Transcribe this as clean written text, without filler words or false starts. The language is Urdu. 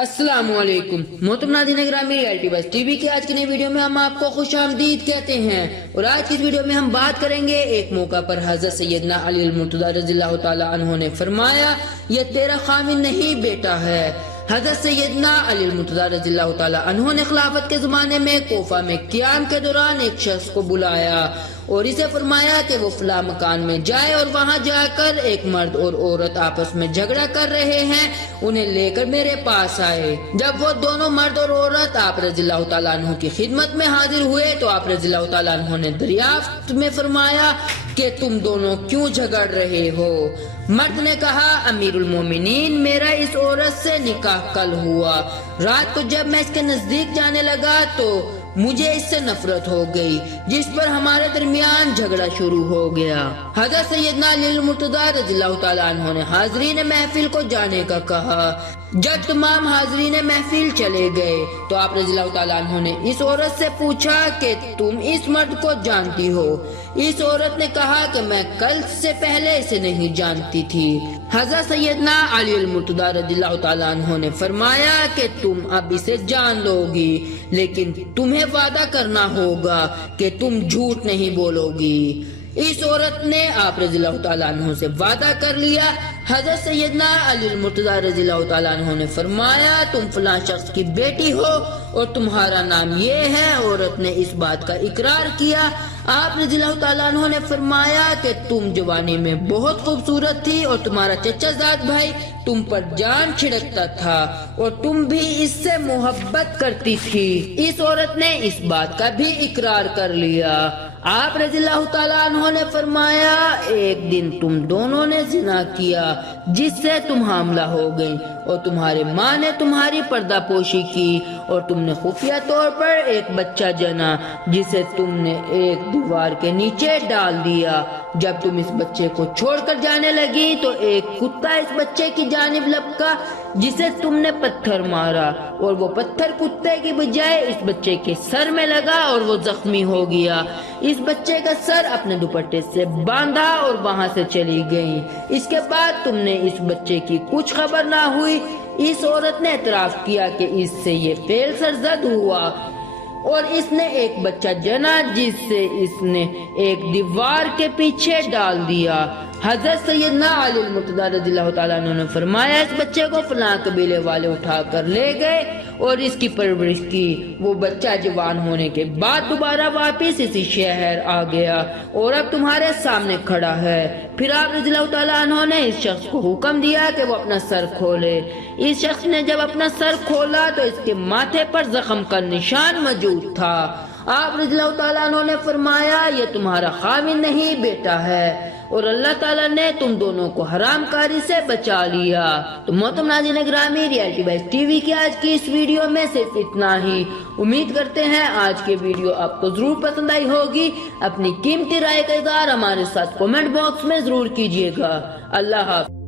السلام علیکم محترم ناظرین گرامی، ریئلٹی بس ٹی وی کی آج کی نئی ویڈیو میں ہم آپ کو خوش آمدید کہتے ہیں، اور آج کی اس ویڈیو میں ہم بات کریں گے ایک موقع پر حضرت سیدنا علی المرتضی رضی اللہ تعالی عنہ نے فرمایا یہ تیرا خامن نہیں بیٹا ہے۔ حضرت سیدنا علی المرتضی رضی اللہ تعالی عنہ نے خلافت کے زمانے میں کوفہ میں قیام کے دوران ایک شخص کو بلایا اور اسے فرمایا کہ وہ فلاں مکان میں جائے اور وہاں جا کر ایک مرد اور عورت آپس میں جھگڑا کر رہے ہیں، انہیں لے کر میرے پاس آئے۔ جب وہ دونوں مرد اور عورت آپ رضی اللہ تعالیٰ عنہ کی خدمت میں حاضر ہوئے تو آپ رضی اللہ تعالیٰ عنہ نے دریافت میں فرمایا کہ تم دونوں کیوں جھگڑ رہے ہو؟ مرد نے کہا، امیر المومنین، میرا اس عورت سے نکاح کل ہوا، رات کو جب میں اس کے نزدیک جانے لگا تو مجھے اس سے نفرت ہو گئی، جس پر ہمارے درمیان جھگڑا شروع ہو گیا۔ حضرت سیدنا علی المرتضی رضی اللہ تعالیٰ عنہ نے حاضرین محفل کو جانے کا کہا۔ جب تمام حاضرین محفل چلے گئے تو آپ رضی اللہ تعالیٰ عنہ نے اس عورت سے پوچھا کہ تم اس مرد کو جانتی ہو؟ اس عورت نے کہا کہ میں کل سے پہلے اسے نہیں جانتی تھی۔ حضرت سیدنا علی المرتضی رضی اللہ تعالیٰ عنہ نے فرمایا کہ تم اب اسے جان لو گی، لیکن تمہیں وعدہ کرنا ہوگا کہ تم جھوٹ نہیں بولو گی۔ اس عورت نے آپ رضی اللہ تعالیٰ عنہ سے وعدہ کر لیا۔ حضرت سیدنا علی المرتضی رضی اللہ تعالیٰ عنہ نے فرمایا تم فلاں شخص کی بیٹی ہو اور تمہارا نام یہ ہے۔ عورت نے اس بات کا اقرار کیا۔ آپ رضی اللہ تعالیٰ عنہ نے فرمایا کہ تم جوانی میں بہت خوبصورت تھی اور تمہارا چچا زاد بھائی تم پر جان چھڑکتا تھا اور تم بھی اس سے محبت کرتی تھی۔ اس عورت نے اس بات کا بھی اقرار کر لیا۔ آپ رضی اللہ تعالیٰ عنہ نے فرمایا ایک دن تم دونوں نے زنا کیا جس سے تم حاملہ ہو گئی اور تمہارے ماں نے تمہاری پردہ پوشی کی اور تم نے خفیہ طور پر ایک بچہ جنا جسے تم نے ایک دیوار کے نیچے ڈال دیا۔ جب تم اس بچے کو چھوڑ کر جانے لگی تو ایک کتا اس بچے کی جانب لپکا جسے تم نے پتھر مارا اور وہ پتھر کتے کی بجائے اس بچے کے سر میں لگا اور وہ زخمی ہو گیا۔ اس بچے کا سر اپنے دوپٹے سے باندھا اور وہاں سے چلی گئی۔ اس کے بعد تم نے اس بچے کی کچھ خبر نہ ہوئی۔ اس عورت نے اعتراف کیا کہ اس سے یہ فعل سرزد ہوا اور اس نے ایک بچہ جنا جس سے اس نے ایک دیوار کے پیچھے ڈال دیا۔ حضرت سیدنا علی المرتضی رضی اللہ تعالیٰ عنہ نے فرمایا اس بچے کو فلاں قبیلے والے اٹھا کر لے گئے اور اس کی پرورش کی۔ وہ بچہ جوان ہونے کے بعد دوبارہ واپس اسی شہر آ گیا اور اب تمہارے سامنے کھڑا ہے۔ پھر آپ رضی اللہ تعالیٰ عنہ نے اس شخص کو حکم دیا کہ وہ اپنا سر کھولے۔ اس شخص نے جب اپنا سر کھولا تو اس کے ماتھے پر زخم کا نشان موجود تھا۔ آپ رضی اللہ تعالیٰ عنہ نے فرمایا یہ تمہارا خامن نہیں بیٹا ہے اور اللہ تعالیٰ نے تم دونوں کو حرام کاری سے بچا لیا۔ تو محترم ناظرین گرامی، ریئلٹی بس ٹی وی کی آج کی اس ویڈیو میں صرف اتنا ہی۔ امید کرتے ہیں آج کی ویڈیو آپ کو ضرور پسند آئی ہوگی۔ اپنی قیمتی رائے کا اظہار ہمارے ساتھ کومنٹ باکس میں ضرور کیجیے گا۔ اللہ حافظ۔